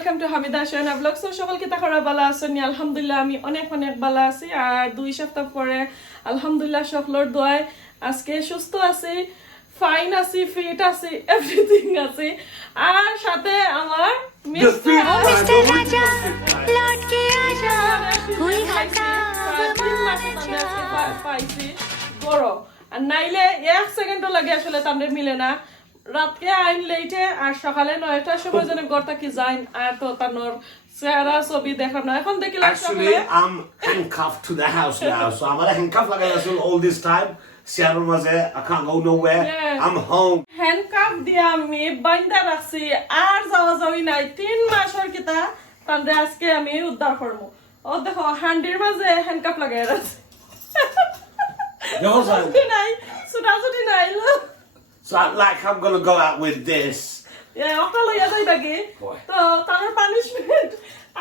Welcome to Hamida Shuhena blog. So সকলকে তাকরা ভালো আছেন? আলহামদুলিল্লাহ আমি অনেক ভালো আছি। আর 2 সপ্তাহ পরে আলহামদুলিল্লাহ সকলের দোয়ায় আজকে সুস্থ আছি, ফাইন আছি, ফিট আছি, এভরিথিং আছে। আর সাথে আমার মিস্টার राजा लौट के आजा कोई পাইছি বড় আর নাইলে 1 সেকেন্ডও লাগে আসলে তাদের মিলে না। রাতকে আইন লেটে আর সকালে 9টার সময় যেন ঘরটা কি যাই আর তো তানোর চেহারা ছবি দেখানো এখন দেখিলাম। Actually, I'm handcuffed to the house now, so I'm handcuffed like I was all this time. Seattle was there. I can't go nowhere. Yeah. I'm home. Handcuff দিয়ে আমি বাইন্দা রাখছি আর যাওয়া যাওয়াই নাই 3 মাসের কিতা তান্ডে আজকে আমি উদ্ধার করবো। ও দেখো হ্যান্ডির মাঝে হ্যান্ডকাফ লাগাই রাখছি। Yours are- ছুটি নাই, ছুটি নাই। So I'm gonna go out with this. ওটা লইয়া যাই নাকি Boy. তো তার পানিশমেন্ট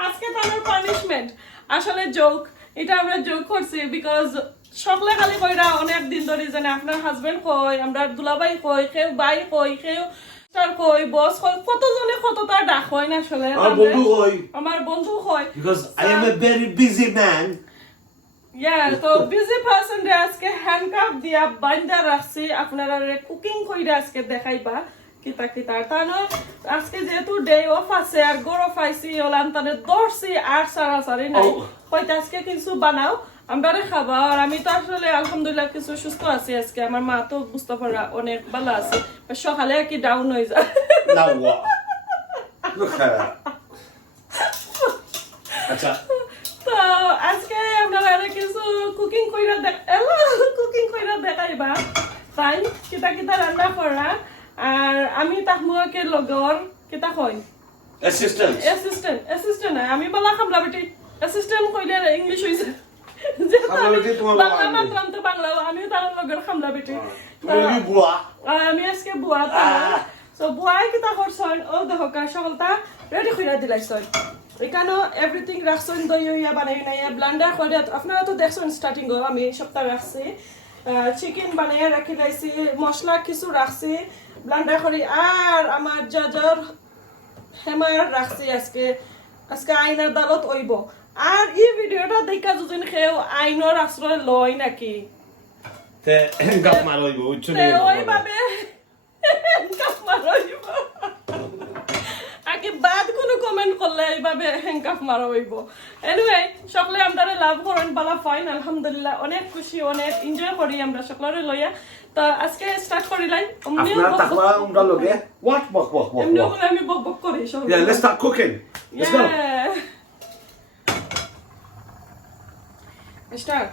আজকে তার পানিশমেন্ট আসলে জোক, এটা আমরা জোক করছি বিকজ সকলে খালি কইরা অনেক দিন ধরে জানে আপনার হাজবেন্ড কই, আমরা দুলাভাই কই, কেউ বাই কই, কেউ স্টার কই, বস কই, কতজনে কতটা ডাক হয় না আসলে। আমার বন্ধু কই। আমার বন্ধু কই Because I am a very busy man. তো বিজি পারসন রে আজকে হ্যান্ডকাফ দিয়া বাইন্দা রাখছি আপনারা কুকিং কইরা আজকে দেখাইবা কিতা কিতা তানো। আজকে যেহেতু ডে অফ আছে আর গরম পাইছি ওলান তানে দর্শি আর সারাসারি নাই কইতা আজকে কিছু বানাও আমরা খাবা। আর আমি তো আসলে আলহামদুলিল্লাহ কিছু সুস্থ আছি আজকে। আমার মা তো বুঝতে পারা অনেক ভালো আছে, সকালে কি ডাউন হয়ে যায়। Now what? Look at that. আচ্ছা তো আজকে আপনারা কিছু কুকিং কইরা দেখাইবা ফাইন কিতা কিতা রান্না করা। আর আমি তাহমুকে লগর কিতা কই অ্যাসিস্ট্যান্ট না, আমি বলা খামলা বেটি অ্যাসিস্ট্যান্ট কইলে ইংলিশ হইছে খামলা বেটি তোমার বাংলা মাত্রাম তো বাংলা, আমিও তার লগর খামলা বেটি। তুমি বুয়া আমি আজকে বুয়া তো বুয়াই কিতা করছন ও দেখো সকলটা রেডি কইরা দিলাইছন। এখানে এভরিথিং রাখছেন দই হইয়া বানাই নাই ব্লান্ডার করে আপনারা তো দেখছেন স্টার্টিং আমি সপ্তাহ রাখছি চিকেন বানাইয়া রাখি লাইছি, মশলা কিছু রাখছি ব্লান্ডার করে। আর আমার জাজার হেমার রাখছি আজকে আইনার দালত ওইব। আর এই ভিডিওটা দেখা যদিন কেউ আইনের আশ্রয় লয় নাকি তে গাপ মারইব উচ্চ নিয়ে ওইভাবে হ্যান্ডকাফ মারইব আগে বাদ কোনো কমেন্ট করলে এইভাবে হ্যান্ডকাফ মারা হইব। এনিওয়ে সকলে আমরা লাভ করেন বালা ফাইন আলহামদুলিল্লাহ অনেক খুশি অনেক এনজয় করি আমরা সকলের লইয়া। তো আজকে স্টার্ট করিলাই আপনারা তাকবা আমরা লগে what এমনি বলে আমি বক করি সব। Yeah, let's start cooking. Let's go. Start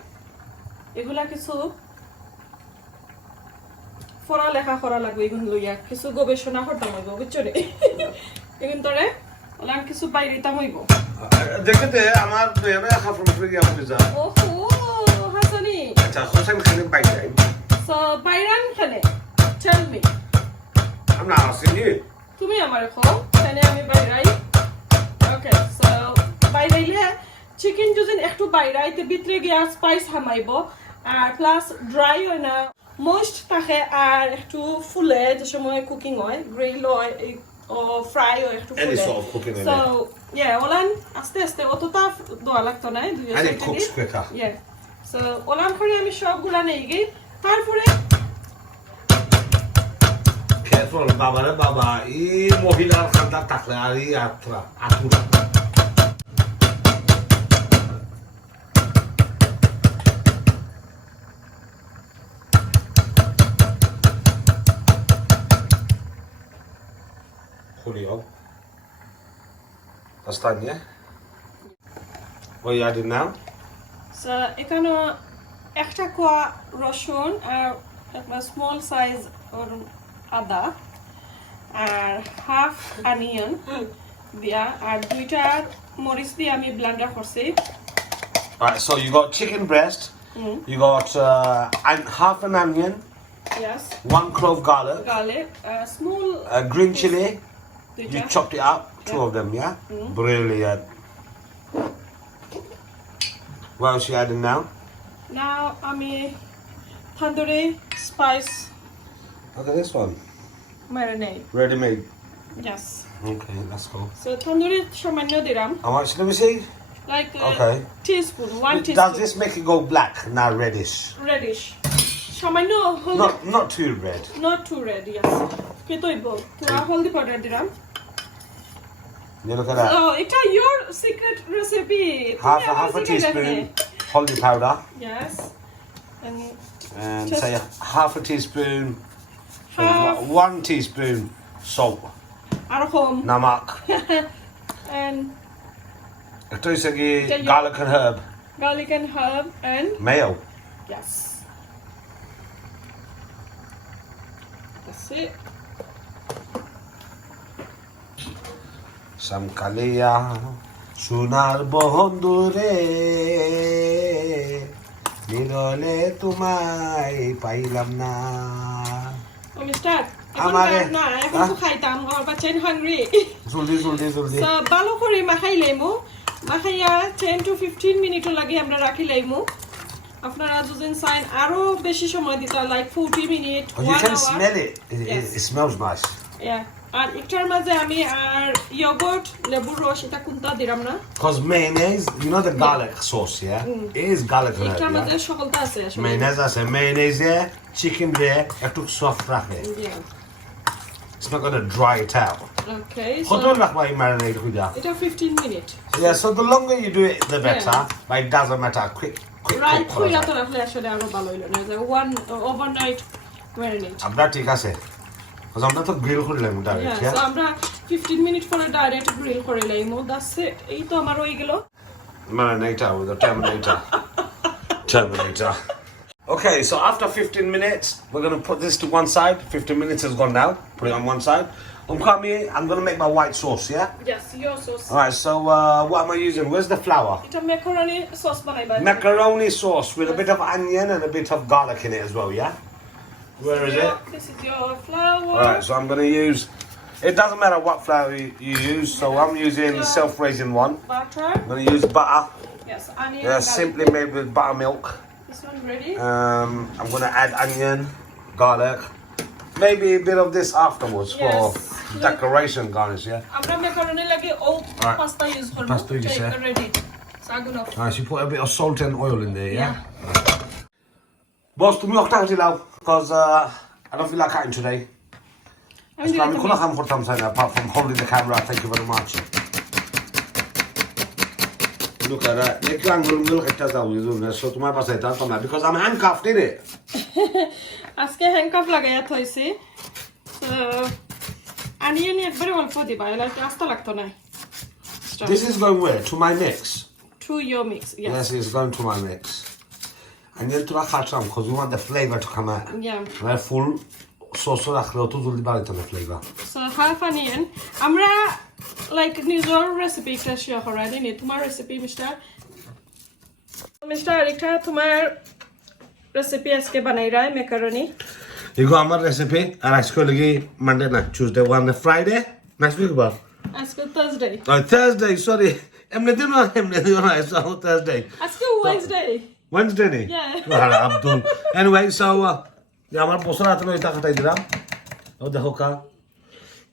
এগুলা কিছু পড়ালেখা করা লাগবে, এগুলো লইয়া কিছু গবেষণা করতাম হইব বুঝছো রে। এগুলো তোরে ওলান কিছু বাইরিতাম হইব। দেখতে আমার এরা খাফরম ফ্রি আপনি যা ওহো হাসানি আচ্ছা হোসেন খালি বাই যাই সো বাইরান খানে টেল মি আমরা আসিনি তুমি আমারে খাও খানে আমি বাইরাই। ওকে সো বাইরাইলে চিকেন যদি একটু বাইরাইতে ভিতরে গিয়া স্পাইস হামাইব আর প্লাস ড্রাই হয় না মোস্ট থাকে আর একটু ফুলে যে সময় কুকিং হয় গ্রিল হয় ও ফ্রাই হয় একটু Any ফুলে। sort of cooking, সো ওলান আস্তে আস্তে অতটা দোয়া লাগতো না And it cooks quicker. So ওলান করে আমি সবগুলা নেই গই তারপরে Careful বাবারে বাবা এই মহিলার খান্দার থাকলে আর এই আতুরা Julio. That's done, yeah? What are you adding now? So এখানে একটা কোয়া রসুন আর একটা স্মল সাইজ ওর আদা আর হাফ অনিয়ন দিয়া আর দুইটা মরিচ দিয়ে আমি ব্লেন্ডার করছি। Alright, so you got chicken breast, you got half an onion, Yes, 1 clove garlic, garlic, small green chili, দুইটা you chopped it up, 2 of them, yeah? Brilliant. What else you adding now? Now আমি tandoori spice Look at this one, marinade. ready made. Yes. Okay, that's cool. So tandoori samanyo diram. How much? Let me see. Like a Okay. teaspoon, 1 Does teaspoon. this make it go black? Now reddish. Reddish. Samanyo holdi. Not too red. Not too red, yes. Ketoibo. Pura holdi powder diram. You look at that. Oh, it's your secret recipe. Half a teaspoon haldi powder. Yes. And Just- say half a teaspoon, Half. 1 teaspoon salt, Arhom. namak. And Ito isa gi Tell you- garlic and herb, garlic and herb and mayo. yes. That's it. Samkalia sonar bondure nilole tumai pailam na. Oh, Mr. Amare. এখন না এখন তো খাইতাম আর বাচ্চান hungry Zuldi. So ভালো করে মাখাই লাইমু মাখাইয়া 10 to 15 minute লাগে আমরা রাখি লাইমু আপনারা দুজন সাইন আরো বেশি সময় দিতা like 40 minute Oh, you can smell it. It smells nice. Yeah. আর একটার মাঝে আমি আর ইয়োগurt লেবুর রস এটা কোনটা দিলাম না Because mayonnaise, you know the garlic sauce, yeah? It is garlic and একটার herb, মাঝে yeah? সকলটা আছে আসলে Mayonnaise, I say mayonnaise there, chicken there, একটু soft রাখে. Yeah. It's not going to dry it out. Okay. Kod So রাখবা এই marinade খুঁজা? এটা 15 minute Yeah, so the longer you do it, the better. But it doesn't matter. Quick right করা কইরা যায়। তো রাখলে আসলে আরো ভালো হইলো না যে one overnight marinate আপনার ঠিক আছে? Because আমরা তো grill করলাম direct, Yeah, so yeah? আমরা 15 মিনিট পরে ডাইরেক্ট গ্রিল করে লাইমু দ্যাটস ইট এই তো আমার হয়ে গেল Marinator with a Terminator. Terminator. Okay, so after 15 minutes, we're going to put this to one side. 15 minutes has gone now. Put it on one side. I'm going to make my white sauce, yeah? Yes, your sauce. Alright, so what am I using? Where's the flour? এটা macaroni sauce বানাইবা Macaroni sauce with a bit of onion and a bit of garlic in it as well, yeah? Where is it? This is your flour. Alright, so I'm going to use... It doesn't matter what flour you use, so I'm using self-raising one. Butter. I'm going to use butter. Yes, onion. Yeah, garlic. simply made with buttermilk. This one ready? I'm going to add onion, garlic, maybe a bit of this afterwards Yes. for decoration garnish, yeah? আমরা macaroni লাগে oat Alright. pasta use করব Pasta use, yeah. ready. Saguno. Alright, so you put a bit of salt and oil in there, yeah? Boss, to me, because I don't feel like cutting today. আমি দিলাম I'm going to come for some time apart from holding the camera. Thank you very much. Look at that. Because I'm handcuffed in it. আজকে handcuff লাগাইয়া থইছি onion একবারে অল্প দিবা like আস্তা লাগতো না This is going where? To my mix. to your mix. Yes. Yes, it's going to my mix. And then to the because we want the flavor to come out. Yeah. Right, full sauce রাখলে তো জলদি বাড়িতে না flavor. So half onion. আমরা like নিজের recipe একটা share করাই দিই তোমার রেসিপি মিস্টার আরেকটা তোমার রেসিপি আজকে বানাই রাই macaroni You got my recipe, and I school again Monday night, Tuesday, Wednesday, Friday. Next week about. আজকে Thursday Thursday, sorry. I'm not doing it, so Thursday. আজকে Wednesday Wednesday, ni? Yeah. Well, Abdul. Anyway, so, yeah, I'm going to put it on the hookah.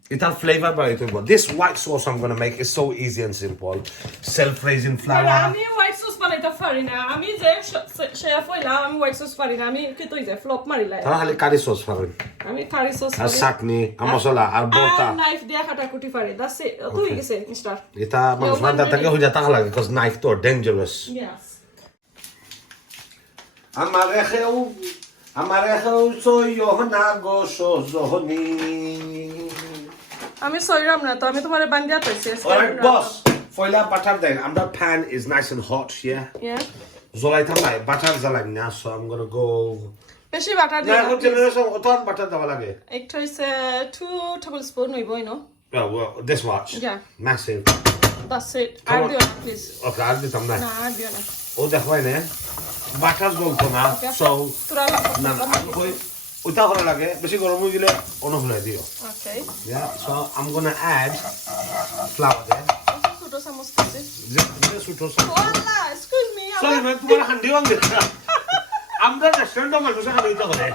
It has flavor, but this white sauce I'm going to make is so easy and simple. Self-raising flour. আমি white sauce বানাইতে পারি না আমি যে chef হইলাম আমি white sauce পারি না আমি কি তুই যে ফ্লপ মারিলাই তাহলে কারি সস পাবেন আমি কারি সস আর চাটনি আর মশলা আর বড়টা নাইফ দিয়া কাটাকুটি পারি দ্যাটস ইট তুই গেছে মিস্টার এটা মানুষ মানতে থাকে হয়ে যায় তাহলে because knife তো dangerous yes Amarejo soy Shuhena go Zohoni. আমি সইরাম না তো আমি তোমারে বান্দিয়া তাইছি Alright, boss. Foila butter then. And that pan is nice and hot, yeah? Yeah. Zolai tamai butter zalam na, so I'm gonna go. বেশি butter দিও Na না ko generation otan butter dawa lage. একটা হইছে 2 tablespoon হইবই no Oh, well, this much. Yeah. Massive. That's it Come আর on. দিও না please Okay, I'll do some না now. আর দিও না Oh, দেখো না বাটার জ্বলতো না সো তোরা না ওই ওটা ভালো লাগে বেশি গরম হয়ে গেলে অন্য হলে দিও ওকে yeah so I'm gonna add flour there ছোট চামচ দিছি just to toast ওয়াল্লা এক্সকিউজ মি sorry man তোমার হান্ডি ভাঙবে আমরা রেস্টুরেন্টে মানুষ হান্ডি দিতে হবে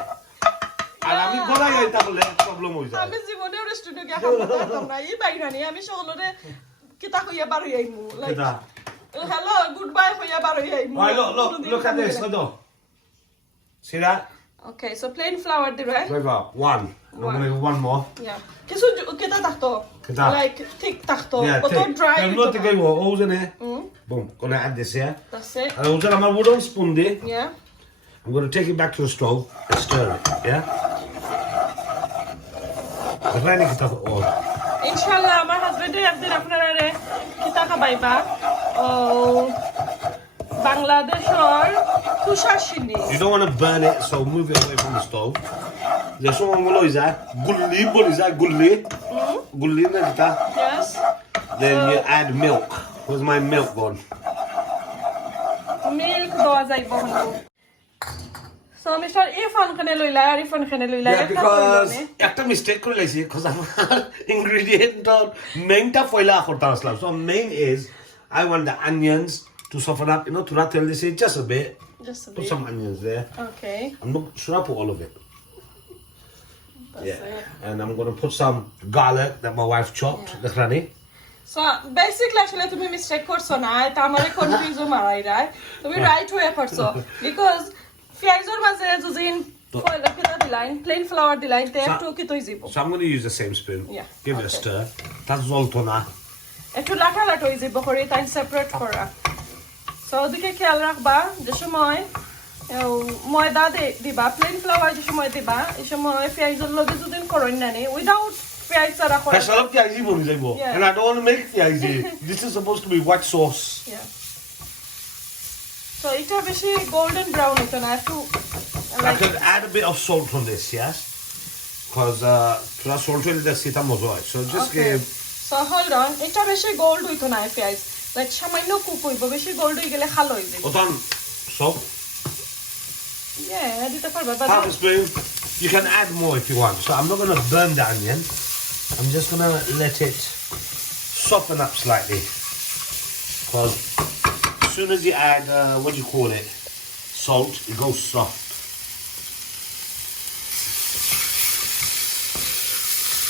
আর আমি গলা যাইতা বলে প্রবলেম হয়ে যায় আমি জীবনে রেস্টুরেন্টে গিয়ে খাবো পারতাম না এই বাইরানি আমি সকলরে কিতা কইয়া বার হই আইমু লাইক hello goodbye কইয়া বার হই আইমু Look at this. See that? okay so plain flour di right Wait up. One. I'm gonna do one more. yeah কিছু কিতা থাকতো like thick থাকতো কত dry I'm not to go all in here. Boom. Gonna add this here. that's it And I'm gonna my wooden spoon there. yeah I'm gonna take it back to the stove and stir it. Yeah. The plan is to all. inshallah আমার হাজবেন্ডে একদিন আপনারা কিতা খাবাইবা ও বাংলাদেশের তুষার সিনি You don't want to burn it, so move it away from the stove. There's someone below is that gulli, what is that gulli? Gulli, yes then you add milk. Where's my milk gone? milk দেওয়া যাইব হলো so Mr. Ifan khane loila R Ifan khane loila Yeah, because একটা mistake করে লাইছি because আমার ingredient main টা ফয়লা করতে আসলাম. So main is I want the onions to soften up, you know, to not tell this just a bit. Put some onions there. Okay. I'm not should I put all of it? That's it. And I'm gonna put some garlic that my wife chopped. The granny. So basically আসলে তুমি mistake করছো না এটা আমারে confuse মারাই রাই তুমি right way করছো because পেঁয়াজের মাঝে যদিন ফয়লা কিতা দিলাইন প্লেন ফ্লাওয়ার দিলাইন তে একটু কি তৈ যাব So I'm gonna use the same spoon. Yeah. Give it a stir. That's zolto na. একটু লাঠা লাঠ হয়ে যাব করে তাই সেপারেট করা সো ওদিকে খেয়াল রাখবা যে সময় ময়দা দিবা প্লেন ফ্লাওয়ার যে সময় দিবা এই সময় পেঁয়াজের লগে যদিন করন না নে উইদাউট পেঁয়াজ ছাড়া করা I love piazi boni jaibo. Yeah. And I don't want to make piazi. This is supposed to be white sauce. yeah so এটা বেশি গোল্ডেন ব্রাউন হতো না একটু I could add a bit of salt on this, yes? Because to salt will just sit on mozoy. So just give. so hold on এটা বেশি gold হইতো না পেঁয়াজ লাইক সামান্য কুক হইব বেশি গোল্ড হই গেলে খালো হই যাবে Otan salt. yeah দিতে পারবা Half a spoon. You can add more if you want. So I'm not going to burn the onion. I'm just going to let it soften up slightly. Because as soon as you add, what do you call it? Salt, it goes soft.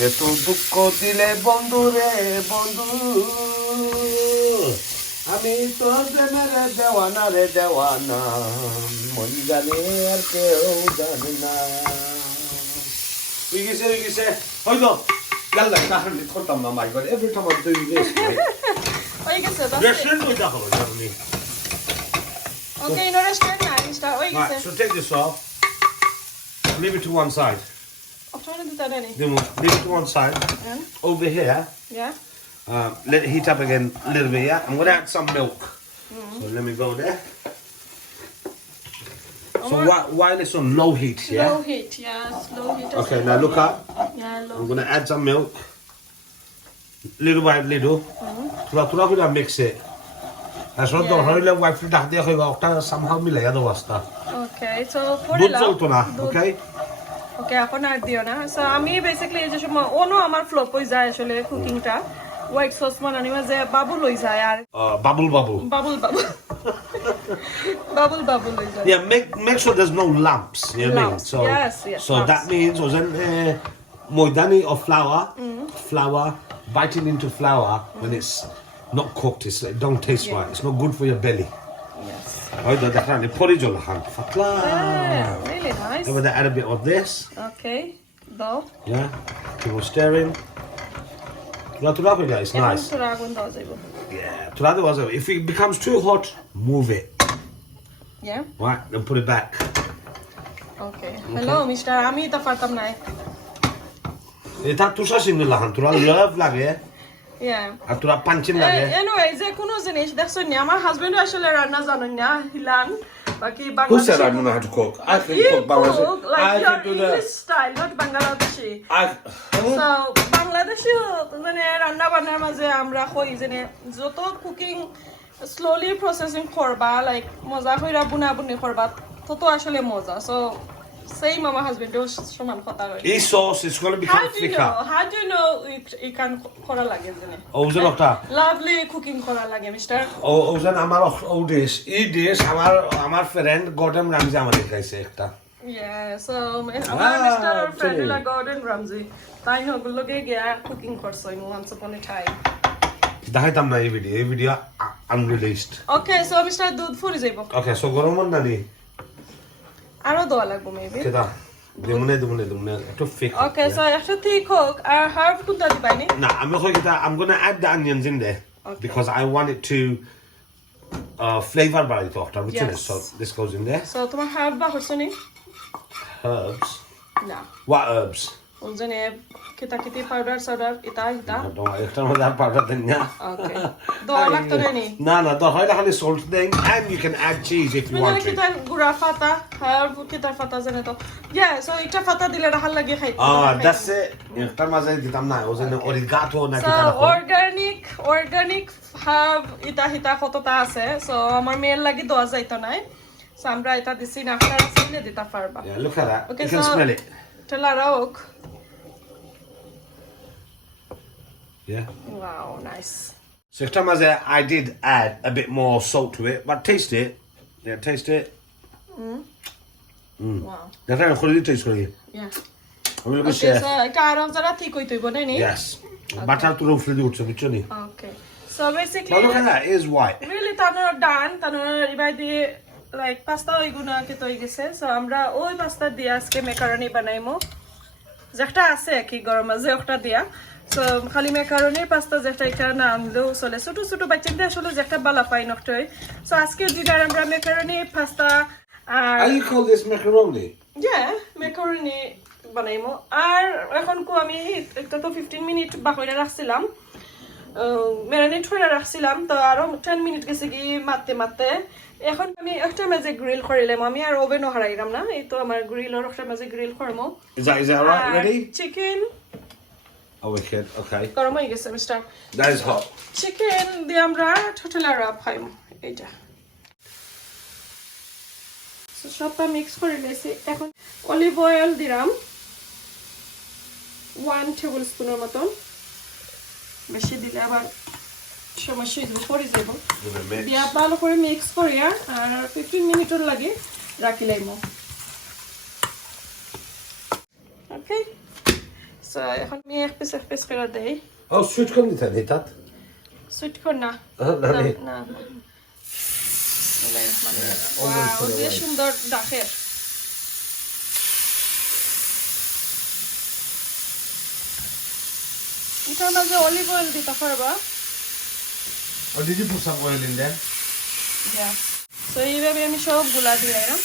এত দুঃখ দিলে বন্ধু রে বন্ধু আমি তোর প্রেমের দেওয়ানা রে দেওয়ানা মন জানে আর কেউ জানে না ওই গেছে হয়তো গাল্লা কারণে করতাম না my God every time I do this ওই গেছে রেস্টুরেন্ট ওই দেখো জানি okay no restaurant না স্টার ওই গেছে so take this off leave it to one side I'm trying to do that any. then we'll leave it to one side over here Yeah. Let it heat up again a little bit, yeah? I'm going to add some milk. So let me go there. So while it's on low heat, yeah? Low heat, yeah. Slow heat. Okay, now look up. Yeah, low. I'm going to add some milk. Little by little. Tura going to mix it. That's what the hurry level wife dah dia kaya somehow milay ado wasta. Okay, so for Dud zolto na, okay? Okay, এখন আর দিও না so আমি basically এই যে সময় ওনো আমার flop হই যায় আসলে কুকিংটা হোয়াইট সস বানানি মাঝে বাবুল হই যায় আর Bubble. বাবুল হই যায় Yeah, make sure there's no lumps, you know what I mean? Lumps, So, yes, so lumps. that means moidani or flour biting into flour when it's not cooked, it don't taste right. It's not good for your belly. yes Oh, the kind porridge or fatla. yeah, really nice I'm gonna add a bit of this. okay though Yeah, keep on stirring. It's এখন nice. তোরা আগুন দাও যাইবো Yeah, if it becomes too hot, move it. yeah Right, then put it back. okay hello mister আমি তা পারতাম না এটা তুষা সিং লাহান তোরা লাভ লাগে yeah আর তোরা পাঞ্চিন লাগে anyway যে কোনো জিনিস দেখছো নি আমার হাজবেন্ড আসলে রান্না জানেন না হিলান বাকি Who said I Bangladeshi don't know how to cook? I can You cook Bangladeshi. cook like I your can do English that. style, not Bangladeshi. So Bangladeshi মানে রান্না বান্নার মাঝে আমরা কই যে যত কুকিং স্লোলি প্রসেসিং করবা লাইক মজা কইরা বুনাবুনি করবা তত আসলে মজা সো same আমার হাজবেন্ডও সমান কথা কয় This sauce is going to become thicker. how do you know you can করা লাগে জেনে ওজন একটা lovely cooking করা লাগে মিস্টার ওজন আমার ও ডিশ এই ডিশ আমার ফ্রেন্ড গডম রামজি আমাদের খাইছে একটা Yeah, so আমার Ah, Mr. friend okay. la Gordon Ramsay. তাই নগুলোকে গিয়া কুকিং করছই once upon a time. দেখাইতাম না এই video unreleased Okay, so Mr. দুধ ফুরি যাইব। ওকে সো গরম না নি আরো দোয়া লাগবো maybe. কেটা দেমনে একটু ফিক Okay, so একটা ঠিক হোক আর হার্ব কোনটা দিবাইনি? না আমি কই কেটা I'm going to add the onions in there Okay. because I want it to flavor বাড়াই তো একটা বুঝছেন Yes. so this goes in there So তোমার হার্ব বা হছনি? herbs না। what herbs ওজনে কিতা পাউডার সাউডার এটা একটা মধ্যে আর পাউডার দেন না Okay. দোয়া লাগতো নি? না তো হয় খালি salt then and you can add cheese if you মানে want to কিতা গুড়া ফাতা হার্ব কিতা ফাতা জানে তো yeah so এটা ফাতা দিলে রাহাল লাগে খাইতে that's it একটা মাঝে দিতাম না ওজনে অরিগাটো না so কিতা organic হার্ব এটা হিতা কতটা আছে so আমার মেয়ের লাগি দোয়া যাইতো নাই so আমরা এটা দিছি না আপনারা চিনে দিতা পারবা yeah look at that Okay, you can so- smell it চলা রাওক yeah wow nice so একটা মাঝে I did add a bit more salt to it but taste it wow দেখা খুলে taste করি yeah আমি লোক okay so এটা আরো যারা ঠিক হইতো বনে নি yes বাটার তো রুফলে দিয়ে উঠছে বুঝছো নি okay so basically but look at that it is white really তানোর ডান তানোর ইবাই দিয়ে like পাস্তা ওইগুনা কে তৈ গেছে so আমরা ওই পাস্তা দিয়ে আজকে মেকারনি বানাইমু যেটা আছে কি গরম আছে ওটা দিয়া so খালি মেকারনির পাস্তা যেটা এটা না আনলেও চলে ছোট ছোট বাচ্চাদের আসলে যেটা বালা পাই নষ্টই so আজকে ডিনার আমরা মেকারনি পাস্তা আর how you call this macaroni yeah macaroni বানাইমু আর এখন কো আমি একটা তো 15 মিনিট বাকইরা রাখছিলাম ম্যারিনেট করে রাখছিলাম তো আরো 10 মিনিট গেছে কি মারতে এখন আমি একটা মাঝে গ্রিল করিলাম আমি আর ওভেনও হারাইলাম না এই তো আমার গ্রিলর একটা মাঝে গ্রিল করমু is that right ready chicken oh wicked okay গরম হয়ে গেছে mister that is hot chicken দিয়ে আমরা টোটালা রাপ খাইম এইটা সো সবটা মিক্স করে নিয়েছি এখন অলিভ অয়েল দিলাম 1 টেবিল স্পুনের মতন বেশি দিলে আবার সমস্যা হইব পরে যাব with a mix দিয়া ভালো করে মিক্স করিয়া আর 15 মিনিটের লাগে রাখিলাম ওকে সো এখন আমি এক পিস করে দেই oh switch করে দিতে দিতাত সুইট কর না না ওয়াও যে সুন্দর ডাকে এটার মাঝে অলিভ অয়েল দিতে পারবা oh did you put some oil in there so এইভাবে আমি সব গুলা দিলাম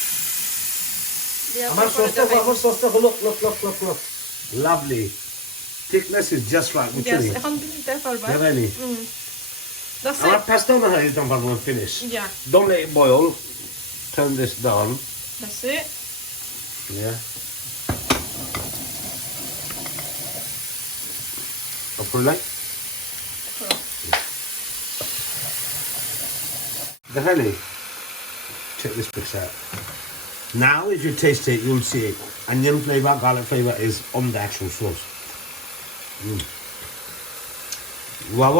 আমার সসটা হলো look lovely thickness is just right বুঝছো নি এখন দিতে পারবা জানি that's আমার it pasta না হয় দিতাম পারবো finish yeah don't let it boil turn this down that's it yeah Hopefully. The honey. Check this picture out. Now, if you taste it, you'll see it. Onion flavor, garlic flavor is on the actual sauce. Wow.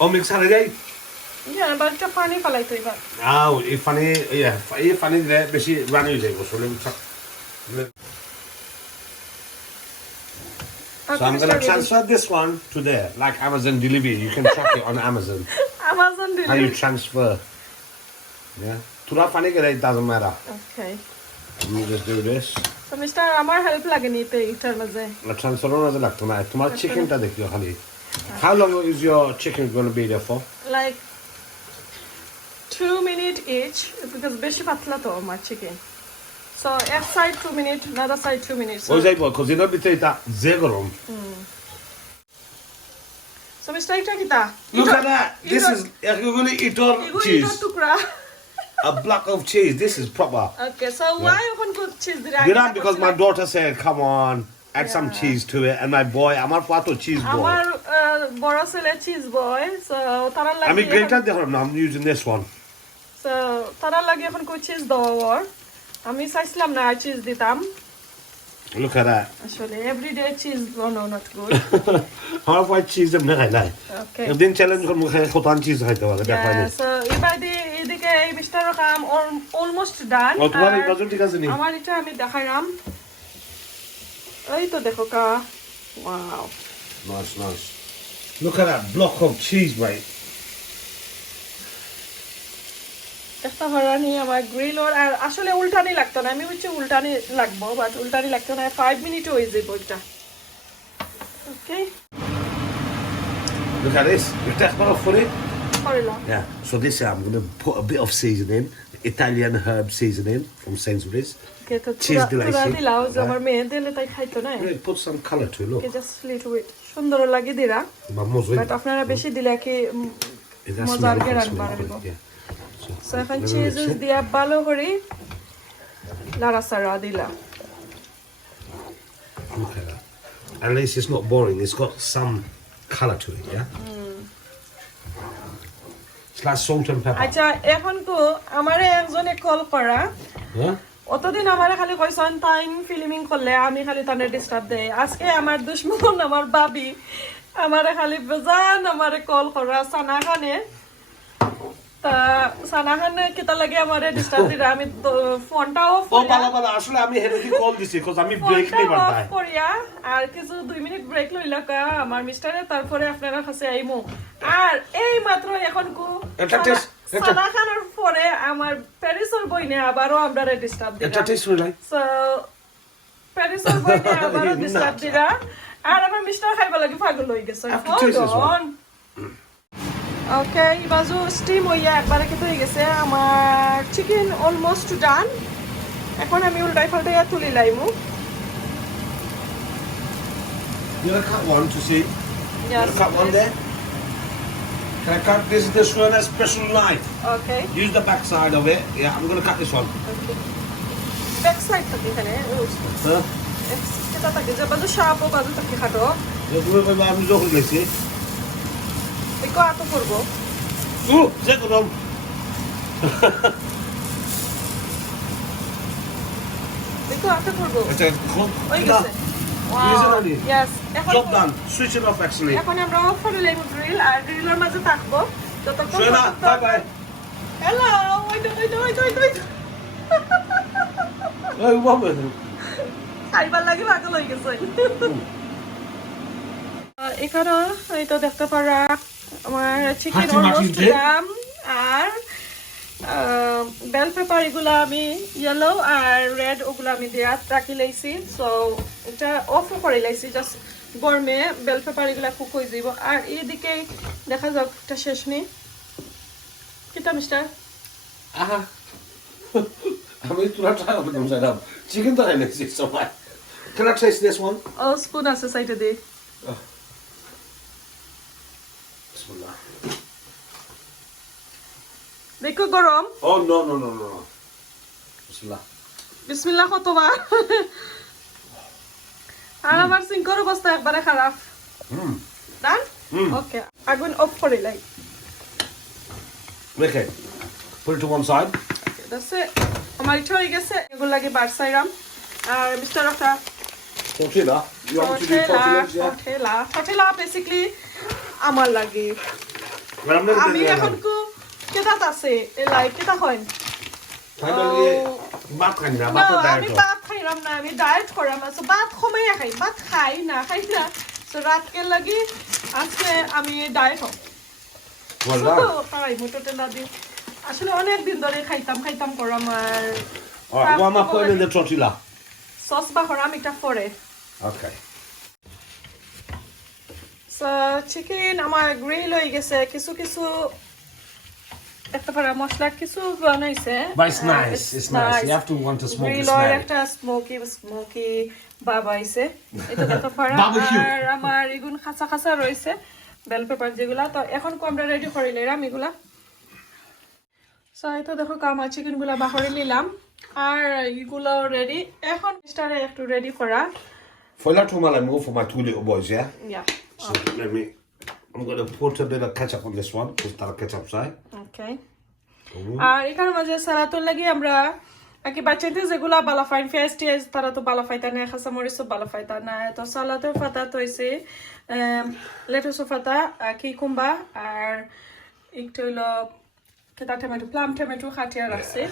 Oh, mix holiday. yeah but এটা পানি ফলাইতো এবার Oh, if funny there, বেশি run হয়ে যাবে so let me check. So I'm going to transfer this one to there, like Amazon delivery. You can track it on Amazon. Amazon How you delivery transfer. Yeah. To that funny, it doesn't matter. okay Let me just do this. so mister আমার help লাগেনি তো এটার মাঝে The transfer on the left. Tomorrow chicken ta dekhiyo khali. How long is your chicken going to be there for? like 2 minutes each because বেশি পাতলা তো আমার chicken so এক side 2 minutes another side 2 minutes Oh, jaibo, because you know bitay ta zegorom. so mister এটা কিটা Look at that. This is you're going to eat all cheese. টুকরা A block of cheese. This is proper. okay so why এখন কোন cheese দিরা You know, because my daughter said, "Come on, add some cheese to it," and my boy, amar pato cheese boy. আমার বড় ছেলে cheese বয় so তারা I mean, লাগে greater than I'm using this one. so তারা লাগে এখন কোন cheese দাও আমি চাইছিলাম না চিজ দিতাম Look at that. আসলে everyday cheese no not good How white cheese them nahi lai. okay If din challenge kor mukhe khotan cheese khaite wala yeah dekhani. so এদিকে Okay, Mr. Rakam almost done. Oh, তোমার এই গাজর ঠিক আছে নি? আমার এটা আমি দেখাইলাম। এই তো দেখো কা। Wow. Nice. Look at that block of cheese, mate. একটা হরানি আমার গ্রিল আর আসলে উল্টানি লাগতো না আমি হচ্ছে উল্টানি লাগবো বাট উল্টানি লাগতো না 5 মিনিট হয়ে যাবে এটা ওকে Look at this. You take one off for it? করলাম Yeah. So this I'm going to put a bit of seasoning, Italian herb seasoning from Sainsbury's. ওকে তো Cheese delicacy. পুরা দিলাও যে আমার মেয়ে দিলে তাই খাইতো না Really put some colour to it, look. Okay just little bit সুন্দর লাগে দিরা Vamos with বাট আপনারা বেশি দিলে কি মজার গেরান বাড়বে সো এখন চিজেস দিয়া ভালো করে লাড়াচাড়া দিলা Look at that. At least it's not boring. It's got some colour to it, yeah? It's like salt and pepper. আচ্ছা এখন কো আমারে একজনে কল করা Yeah? অতদিন আমারে খালি কইছন টাইম ফিল্মিং করলে আমি খালি তানে ডিস্টার্ব দেই আজকে আমার দুশমন আমার বাবি আমারে খালি বেজান আমারে কল করা সানা খানে তা সানা খানে কিতা লাগে আমারে ডিস্টার্ব দিরা আমি ফোনটা of Oh, bala. Actually, I'm here to call this because I'm break me ফোনটা one অফ time. করিয়া আর কিছু 2 মিনিট ব্রেক লইলা কা আমার মিস্টারে তারপরে আপনারা কাছে আইমু আর এই মাত্র এখন কো এটা taste, এটা- সানা খানের পরে আমার প্যারিসের বইনে আবারও আমরারে disturb দিরা It's a taste really. So, প্যারিসের বইতে আবারও ডিস্টার্ব দিরা আর আমার মিস্টার খাইবা লাগি পাগল হয়ে গেছে After taste as well. ওকে বাজু স্টিম হইয়া একবারে কি হয়ে গেছে আমার চিকেন অলমোস্ট ডান এখন আমি উল্টাই পাল্টাইয়া তুলি লাইমু You want to cut one to see? You Yes, want to cut one please. there? Can I cut? This is the Shuhena special knife. Okay Use the back side of it. Yeah, I'm going to cut this one. Back side থাকে এখানে Huh? এটা থাকে যে বাজু sharp বাজু থাকে খাটো I'm looking at it. একটু আতো করবো Ooh, second one. একটু আতো করবো It's a cook. হয়ে গেছে Use it on you. Yes এখন Job done. Switch it off actually. এখন আমরা অফ করে লাইমু গ্রিল আর গ্রিলের মাঝে থাকবো যতক্ষণ Shuhena, bye bye. হ্যালো ওই Hey, what with him? খাইবার লাগি পাগল হয়ে গেছে এখানে এই তো দেখতে পারা আমার চিকেন হাঁটি মাটি অলমোস্ট দিয়ে। ডান আর বেল পেপার এগুলো আমি ইয়েলো আর রেড ওগুলো আমি দেয়া রাখি লাইছি সো এটা অফও করে লাইছি জাস্ট গরমে বেল পেপার এগুলো কুক হয়ে যাব আর এইদিকে দেখা যাক এটা শেষ নেই কিটা mister Aha. I'm going to try to put them side up. Chicken that I like this so much. Can I taste this one? ও স্পুন আছে সাইডে দে Bismillah. দেখো গরম Oh, no. Bismillah. বিসমিল্লাহ কতবার আর আমার সিঙ্কর অবস্থা একবারে খারাপ ডান ওকে আগুন অফ করে লাই Okay. Put it to one side. that's it আমার ইচ্ছা হয়ে গেছে এগুলো লাগে বারসাইরাম আর মিস্টার একটা Tortilla. You want to do tortillas, yeah? tortilla basically আমার লাগে Well, I'm not আমি এখন কো কেদাত আছে লাইক কেটা হয় Finally, back and now, না back আমি ভাত খাইলাম না আমি ডায়েট করাম আছে ভাত কমাইয়া খাই ভাত খাই না খাই না তো রাতকে লাগি আজকে আমি ডায়েট হব Well done. পারাই মোটতে না দি আসলে অনেক দিন ধরে খাইতাম করাম আর All right, what am I putting in the tortilla? Sauce বা করাম এটা পরে Okay. সো চিকেন আমার গ্রিল হয়ে গেছে কিছু একটা পারা মশলা কিছু বানাইছে But it's nice. It's nice. You have to want to smoke the গ্রিলর smell. একটা স্মোকি বাবাইছে এটা দেখতে পারা Barbecue. আর আমার এগুন খাসা রয়েছে বেল পেপার যেগুলা তো এখন কো আমরা রেডি করে লইলাম এগুলা সো এটা দেখো কামা চিকেন গুলা বাহরে নিলাম আর এগুলো রেডি এখন স্টারে একটু রেডি করা For that one, I'll move for my two little boys, yeah? Yeah So I'm going to put a bit of ketchup on this one. Just that ketchup side. ওকে আর এখানে মাঝে সালাতুল লাগি আমরা আকি বাচ্চাদের যেগুলা বালাফাইন ফেস্টিয়াস তারা তো বালাফাইতা না খাসা মরিচও বালাফাইতা না তো সালাতের ফাতা তো হইছে লেটুসও ফাতা কিকুম্বা আর একটু হইলো কেটা টমেটো প্লাম টমেটো খাটিয়া রাখছে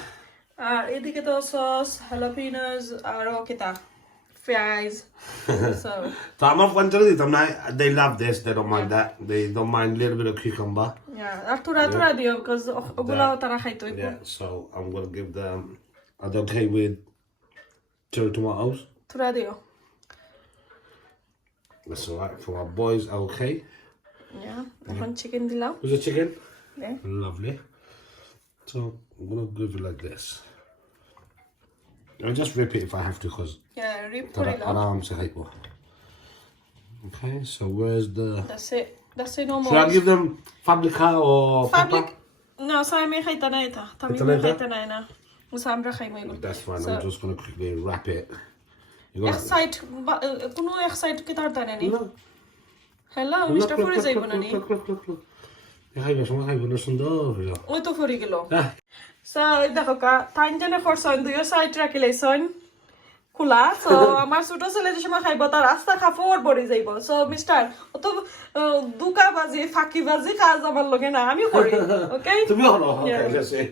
আর এদিকে তো সস jalapeno's আর কেটা fries so So I'm off one to them now. They love this. They don't mind that. They don't mind a little bit of cucumber. yeah আর তোরা দিও because ওগুলা তারা খাইতো Yeah. So I'm gonna give them. Are they okay with cherry tomatoes? তোরা দিও That's alright. For our boys, okay. yeah এখন chicken দিলাম Was it chicken? yeah Lovely. So I'm gonna give it like this. I'll just rip it if I have to, cause yeah rip করে দাও aram se haipo. Okay. So where's the? that's it no more Should I give them fabrica or fabric pepper? no সাইমে খাইতা না এটা তামি খাইতা না এটা? খাইতা না না মুসামরা খাইমু এগুলো That's fine. So- I'm just gonna quickly wrap it. You এক সাইড কোনো এক সাইড কি তার টানে নি No. হ্যালো মিস্টার ফুরি যাইব না নি Look. Hey, guys, what have you done? ওই তো ফুরি গেল Ah. সো দেখো কা টাইম জানে ফরসন দুই সাইড রাখিলেছন খোলা সো আমার ছোট ছেলে যে সময় খাইব তার রাস্তা খাফর পড়ে যাইব সো মিস্টার অত দুকা বাজি ফাঁকি বাজি কাজ আমার লগে না আমি করি ওকে To be honest, okay, Yeah. let's see.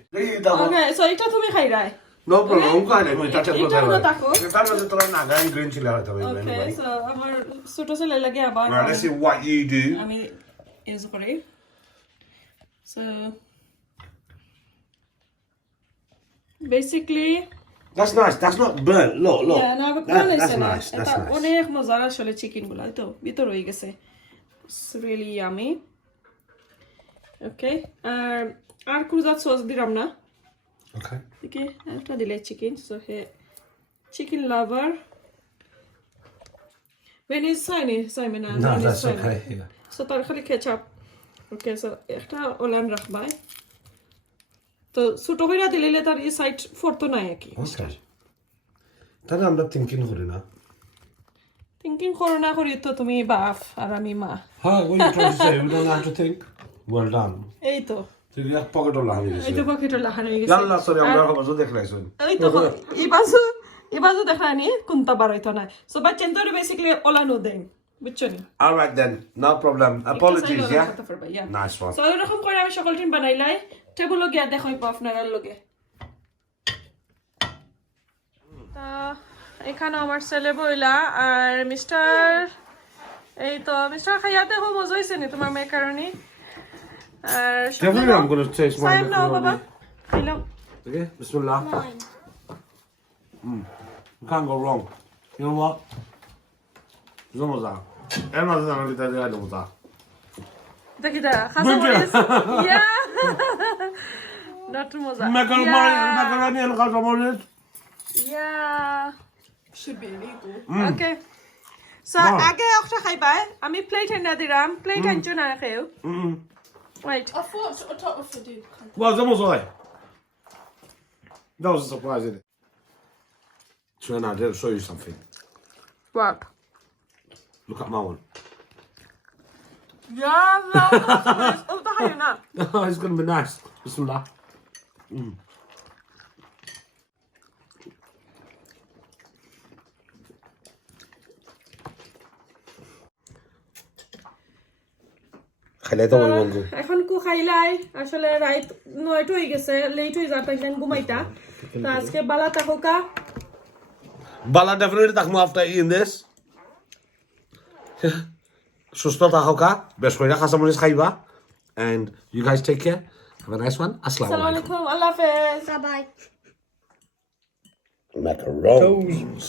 Okay so এটা তুমি খাইরাই No problem. I'm going to touch it. এটা হলো তাকো Estamos dentro de nada, en green chile ahorita, baby, ওকে anyway. সো আমার ছোট ছেলে লাগে আবার Right, let's see what you do. আমি ইউজ করি so basically That's nice. That's not burnt. Look. Yeah, no, but That's nice. That's nice. অনেক মজার আসলে চিকেন গুলা তো ভিতর হয়ে গেছে It's really yummy. Okay. আর ক্রুজাত সস দিলাম না Okay. ওকে একটা দিলে chicken so hey chicken lover when is Simon No, that's okay. Yeah. So তার খালি কেচাপ ওকে সো একটা ওলান রাখবাই তো ছোট হইরা দিলে তার এই সাইড ফরতো নাই কি Okay. তাহলে আমরা thinking করি না। থিংকিং করো না করি তো তুমি বাপ আর আমি মা Huh, what are you trying to say? We don't have to think? Well done. এই তো তুই এক পকেটও লাগাই এই গেছিস। তো পকেটে লাগানো হয়ে গেছে জানলা সরি আমরা খবর দেখলাইছুন। এই তো এই বাজু দেখানি কোনটা বাড়াইতো না সো বাট চেন্টারে বেসিক্যালি ওলানো দেন বুঝছো নি All right then, no problem. Apologies, yeah? yeah Nice one. So এরকম করে আমি সকল টিম বানাইলাই টেবিল গিয়া দেখাইব আপনারা লগে তা এখানে আমার ছেলে বইলা আর মিস্টার এই তো মিস্টার খাইয়াতে খুব মজা হয়েছে নি তোমার মেকারনি আর Definitely I'm going to taste my Saim নাও বাবা macaroni. খাইলাম Okay, bismillah. You can't go wrong. You know what? Vamos lá. É uma zona que está ligado, vamos lá. দেখি দা খাসা মরিস ইয়া নট মজা Macaroni and casamones. Yeah should be illegal okay so আগে একটা খাইবা আমি plate এনে দিলাম plate আনছো না খেও wait I thought I thought if I did. Well, vamos lá. That was a surprise, isn't it? Shuhena, I didn't show you something. what Look at my one. يلا oh ده هنا It's going to be nice. Bismillah. খাইলে তো ওই বন্ধু এখন কো খাইলাই আসলে রাইত 9টা হয়ে গেছে late হয়ে যাতা দেন ঘুমাইতা তো আজকে বালা তাকোকা Bala definitely takmo after eating this. সুস্থ থাকা বেশ করে কাঁচামরিচ খাইবা and you guys take care. Have a nice one. Assalamu আসসালামু alaikum. আলাইকুম আল্লাহ হাফেজ Bye bye. Macarons.